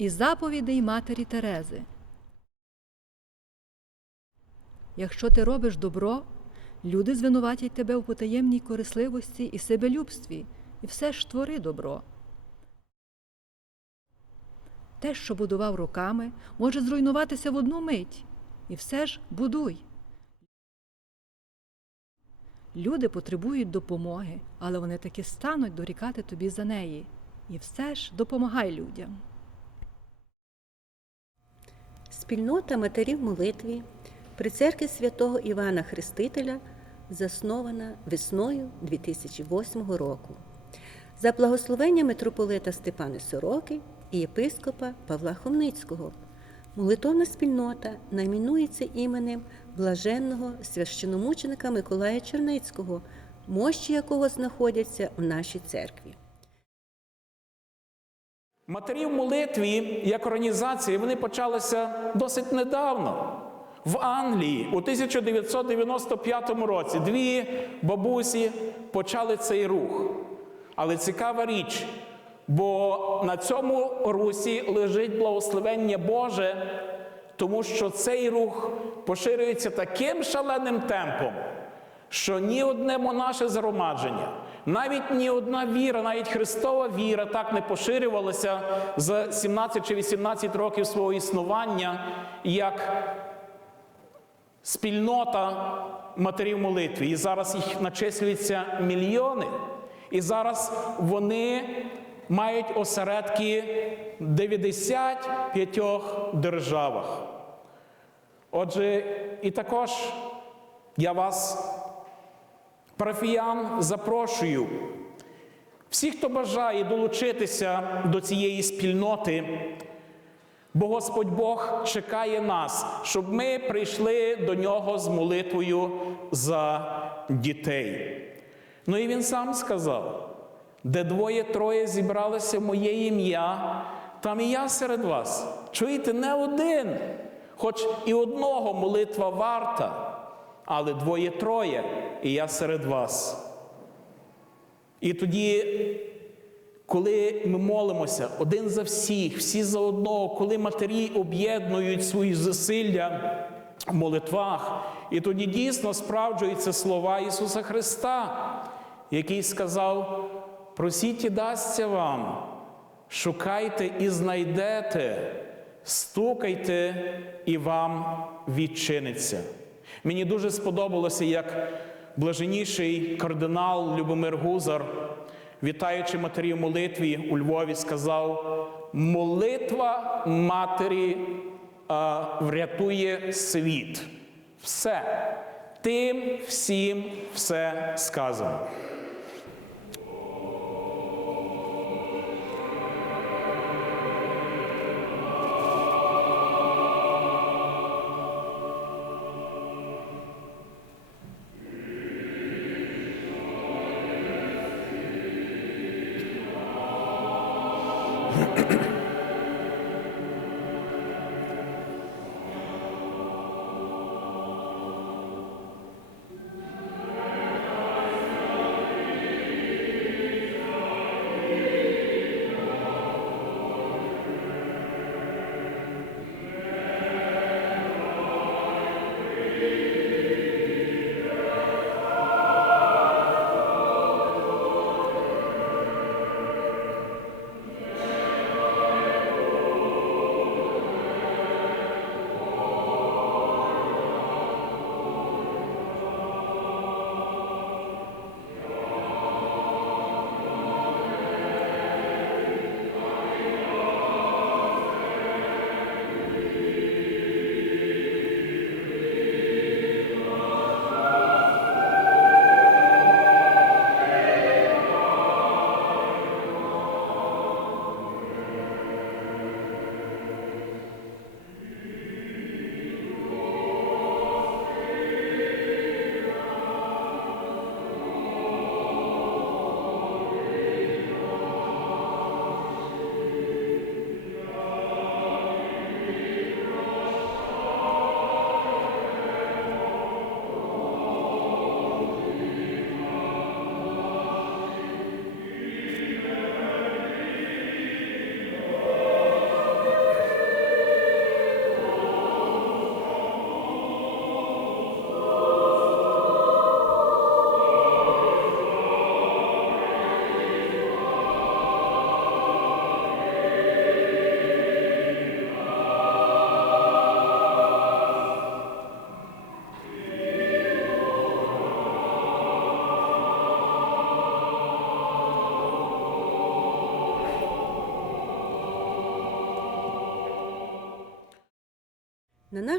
і заповідей Матері Терези. Якщо ти робиш добро, люди звинуватять тебе у потаємній корисливості і себелюбстві, і все ж твори добро. Те, що будував руками, може зруйнуватися в одну мить, і все ж будуй. Люди потребують допомоги, але вони таки стануть дорікати тобі за неї. І все ж допомагай людям. Спільнота матерів молитві при церкві святого Івана Хрестителя заснована весною 2008 року за благословення митрополита Степана Сороки і єпископа Павла Хомницького. Молитовна спільнота найменується іменем блаженного священомученика Миколая Черницького, мощі якого знаходяться в нашій церкві. Матері в молитві як організації вони почалися досить недавно. В Англії у 1995 році дві бабусі почали цей рух. Але цікава річ, бо на цьому русі лежить благословення Боже, тому що цей рух поширюється таким шаленим темпом, що ні одне монаше згромадження, навіть ні одна віра, навіть Христова віра так не поширювалася за 17 чи 18 років свого існування, як спільнота матерів молитви. І зараз їх начислюється мільйони. І зараз вони мають осередки в 95 державах. Отже, і також я вас, парафіян, запрошую. Всі, хто бажає долучитися до цієї спільноти, бо Господь Бог чекає нас, щоб ми прийшли до нього з молитвою за дітей. Ну і він сам сказав: де двоє-троє зібралося в моє ім'я, там і я серед вас. Чуєте, не один, хоч і одного молитва варта, але двоє-троє, і я серед вас. І тоді, коли ми молимося один за всіх, всі за одного, коли матері об'єднують свої зусилля в молитвах, і тоді дійсно справджуються слова Ісуса Христа, який сказав: просіть і дасться вам, шукайте і знайдете, стукайте і вам відчиниться. Мені дуже сподобалося, як блаженніший кардинал Любомир Гузар, вітаючи матері в молитві у Львові, сказав: молитва матері а, врятує світ. Все. Тим всім все сказано.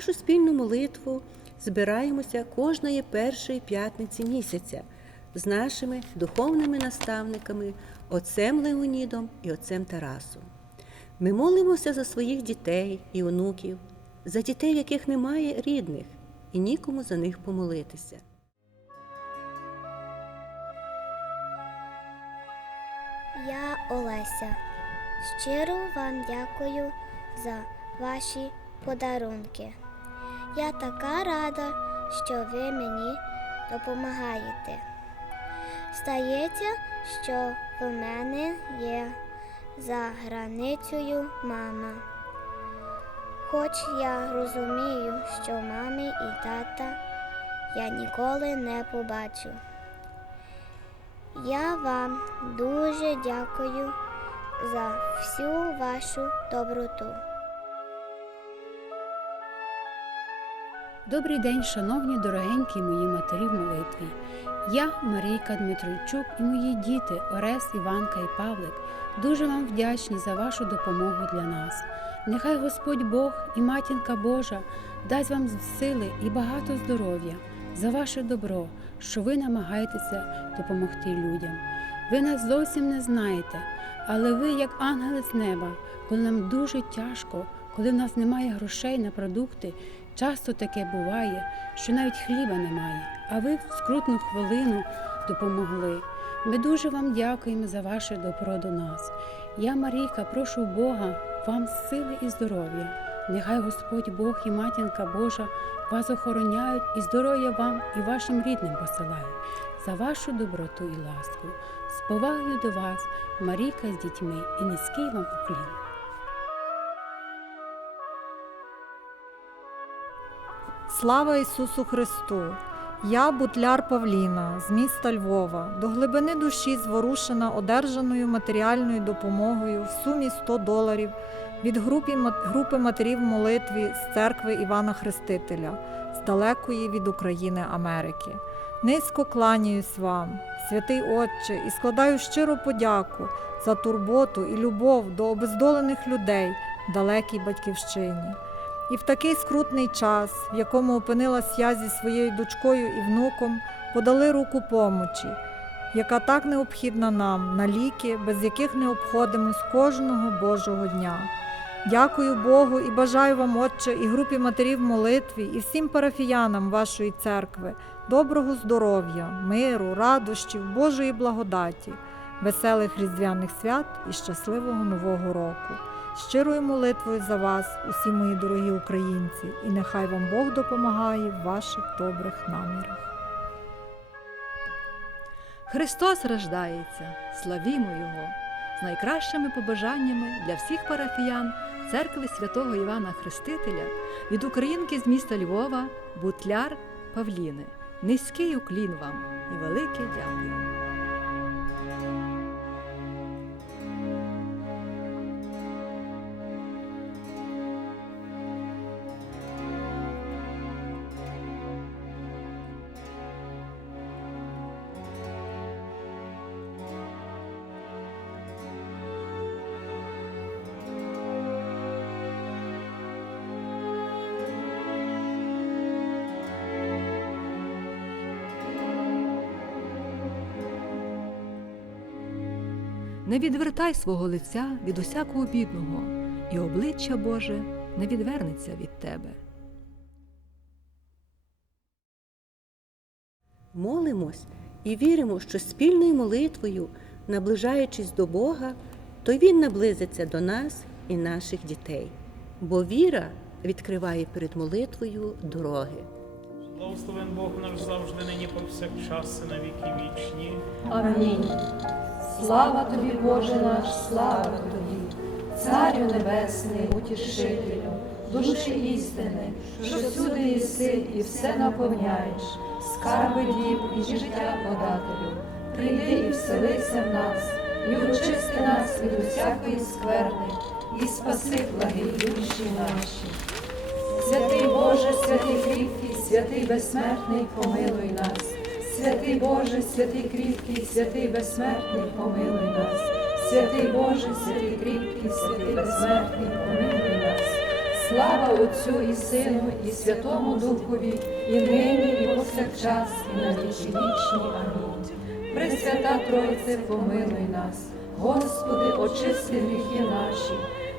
Нашу спільну молитву збираємося кожної першої п'ятниці місяця з нашими духовними наставниками, отцем Леонідом і отцем Тарасом. Ми молимося за своїх дітей і онуків, за дітей, яких немає рідних, і нікому за них помолитися. Я Олеся. Щиро вам дякую за ваші подарунки. Я така рада, що ви мені допомагаєте. Стається, що в мене є за границею мама. Хоч я розумію, що мами і тата я ніколи не побачу. Я вам дуже дякую за всю вашу доброту. Добрий день, шановні дорогенькі мої матері в молитві. Я, Марійка Дмитройчук і мої діти Орес, Іванка і Павлик дуже вам вдячні за вашу допомогу для нас. Нехай Господь Бог і Матінка Божа дасть вам сили і багато здоров'я за ваше добро, що ви намагаєтеся допомогти людям. Ви нас зовсім не знаєте, але ви, як ангели з неба, коли нам дуже тяжко, коли в нас немає грошей на продукти, часто таке буває, що навіть хліба немає, а ви в скрутну хвилину допомогли. Ми дуже вам дякуємо за ваше добро до нас. Я, Марійка, прошу Бога вам сили і здоров'я. Нехай Господь Бог і Матінка Божа вас охороняють і здоров'я вам і вашим рідним посилають за вашу доброту і ласку. З повагою до вас, Марійка з дітьми і низький вам уклін. Слава Ісусу Христу! Я Бутляр Павліна з міста Львова, до глибини душі зворушена одержаною матеріальною допомогою в сумі 100 доларів від групи, групи матерів молитві з церкви Івана Хрестителя з далекої від України Америки. Низько кланяюсь вам, святий Отче, і складаю щиру подяку за турботу і любов до обездолених людей в далекій батьківщині. І в такий скрутний час, в якому опинилась я зі своєю дочкою і внуком, подали руку помочі, яка так необхідна нам на ліки, без яких не обходимось кожного Божого дня. Дякую Богу і бажаю вам, Отче, і групі матерів молитві, і всім парафіянам вашої церкви, доброго здоров'я, миру, радощів, Божої благодаті, веселих різдвяних свят і щасливого Нового року. Щирою молитвою за вас, усі мої дорогі українці, і нехай вам Бог допомагає в ваших добрих намірах. Христос рождається, славімо Його! З найкращими побажаннями для всіх парафіян церкви святого Івана Хрестителя від українки з міста Львова, Бутляр Павліни. Низький уклін вам і велике дякую. Не відвертай свого лиця від усякого бідного, і обличчя Боже не відвернеться від тебе. Молимось і віримо, що спільною молитвою, наближаючись до Бога, то Він наблизиться до нас і наших дітей, бо віра відкриває перед молитвою дороги. Благословен Бог наш завжди, нині повсякчас і на віки вічні. Амінь. Слава тобі, Боже наш, слава тобі, Царю Небесний, утішителю, душі істини, що всюди єси і все наповняєш, скарби дів і життя подателю. Прийди і вселися в нас, і очисти нас від усякої скверни, і спаси благі душі наші. Святий Боже, святий кріпкий, святий безсмертний, помилуй нас. Святий Боже, святий кріпкий, святий безсмертний, помилуй нас. Святий Боже, святий кріпкий, святий безсмертний, помилуй нас. Слава Отцю і Сину, і Святому Духові, і нині, і повсякчас, і на віки вічні. Амінь. Пресвята Тройце, помилуй нас, Господи, очисти гріхи наші,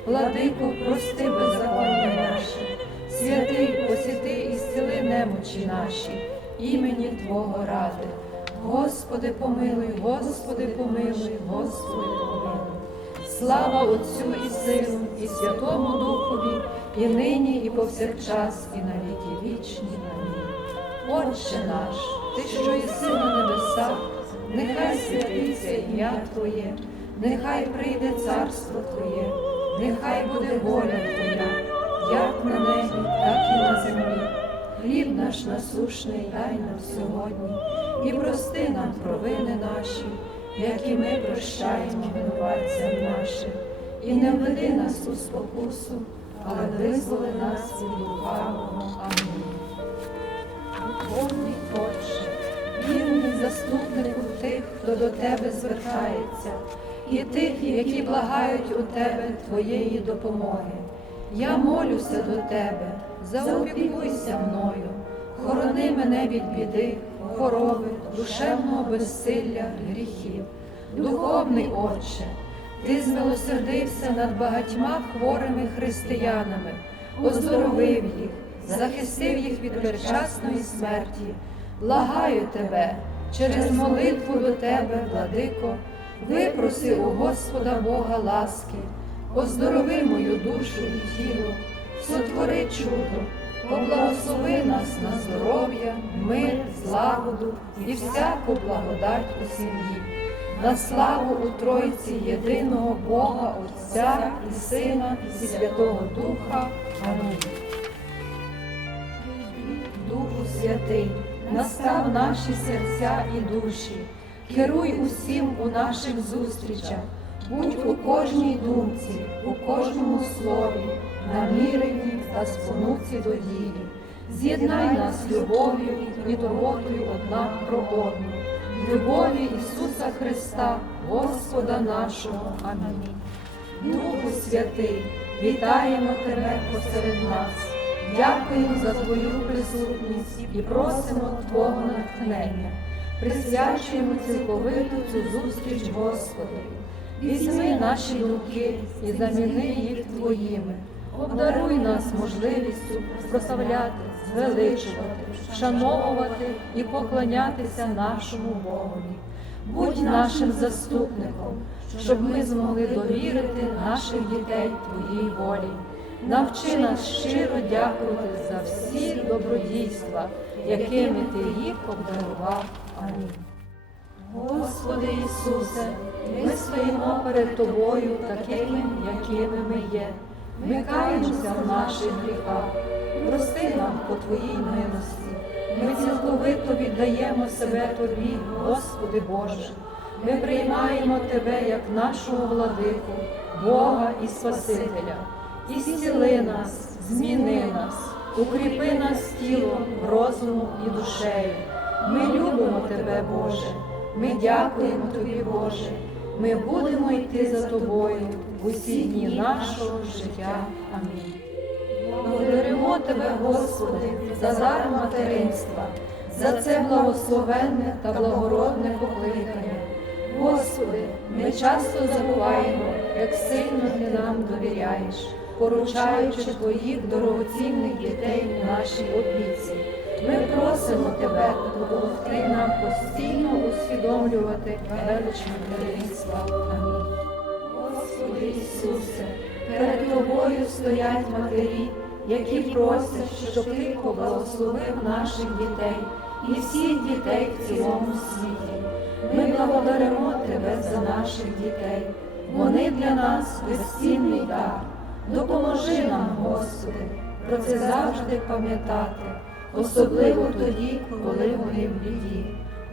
Владико, прости беззаконня наші, святий, посіти і зціли немочі наші, імені Твого ради. Господи, помилуй, Господи, помилуй, Господи, помилуй. Слава Отцю і Сину, і Святому Духові, і нині, і повсякчас, і на віки вічні. Амінь. Отче наш, Ти, що єси на небесах, нехай святиться ім'я Твоє, нехай прийде царство Твоє, нехай буде воля Твоя, як на Хліб наш насушний дай нам сьогодні, і прости нам провини наші, як і ми прощаємо винуватцям нашим, і не введи нас у спокусу, але визволи нас від лукавого. Амінь. Духовний Отче, вірний заступнику тих, хто до тебе звертається, і тих, які благають у тебе твоєї допомоги. Я молюся до тебе, заопікуйся мною, хорони мене від біди, хвороби, душевного безсилля, гріхів. Духовний Отче, ти змилосердився над багатьма хворими християнами, оздоровив їх, захистив їх від передчасної смерті. Благаю тебе через молитву до тебе, владико, випроси у Господа Бога ласки, оздорови мою душу і тіло, сотвори чудо, поблагослови нас на здоров'я, мир, злагоду і всяку благодать у сім'ї. На славу у Тройці єдиного Бога Отця і Сина і Святого Духа. Амінь. Духу Святий, настав наші серця і душі, керуй усім у наших зустрічах, будь у кожній думці, у кожному слові, наміренні та спонуці до дії. З'єднай нас любов'ю і турботою одна про одну, любові Ісуса Христа, Господа нашого. Амінь. Духу Святий, вітаємо Тебе посеред нас. Дякуємо за Твою присутність і просимо Твого натхнення. Присвячуємо цілковиту цю зустріч Господові. Візьми наші думки і заміни їх Твоїми. Обдаруй нас можливістю прославляти, звеличувати, вшановувати і поклонятися нашому Богові. Будь нашим заступником, щоб ми змогли довірити наших дітей Твоїй волі. Навчи нас щиро дякувати за всі добродійства, якими Ти їх обдарував. Амінь. Господи Ісусе, ми стоїмо перед Тобою такими, якими ми є. Ми каємося в наших гріхах. Прости нам по Твоїй милості. Ми цілковито віддаємо себе Тобі, Господи Боже. Ми приймаємо Тебе як нашого владику, Бога і Спасителя. І зціли нас, зміни нас, укріпи нас тілом, розумом і душею. Ми любимо Тебе, Боже. Ми дякуємо Тобі, Боже. Ми будемо йти за Тобою усі дні нашого життя. Амінь. Благодаримо Тебе, Господи, за дар материнства, за це благословенне та благородне покликання. Господи, ми часто забуваємо, як сильно Ти нам довіряєш, поручаючи Твоїх дорогоцінних дітей в нашій опіці. Ми просимо Тебе допомогти нам постійно усвідомлювати велич материнства. Амінь. Господи Ісусе, перед Тобою стоять матері, які просять, щоб Ти поблагословив наших дітей і всіх дітей в цілому світі. Ми благодаримо Тебе за наших дітей. Вони для нас безцінний дар. Допоможи нам, Господи, про це завжди пам'ятати, особливо тоді, коли вони в біді.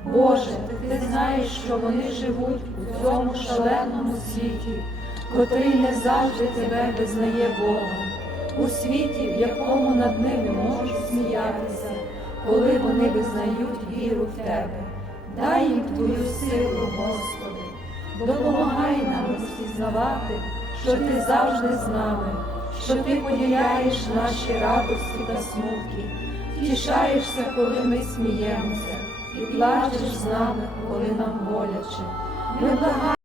Боже, ти знаєш, що вони живуть у цьому шаленому світі, котрий не завжди тебе визнає Богом, у світі, в якому над ними можуть сміятися, коли вони визнають віру в Тебе. Дай їм Твою силу, Господи, допомагай нам розпізнавати, що Ти завжди з нами, що ти поділяєш наші радості та смутки, втішаєшся, коли ми сміємося, і плачеш з нами, коли нам боляче. Ми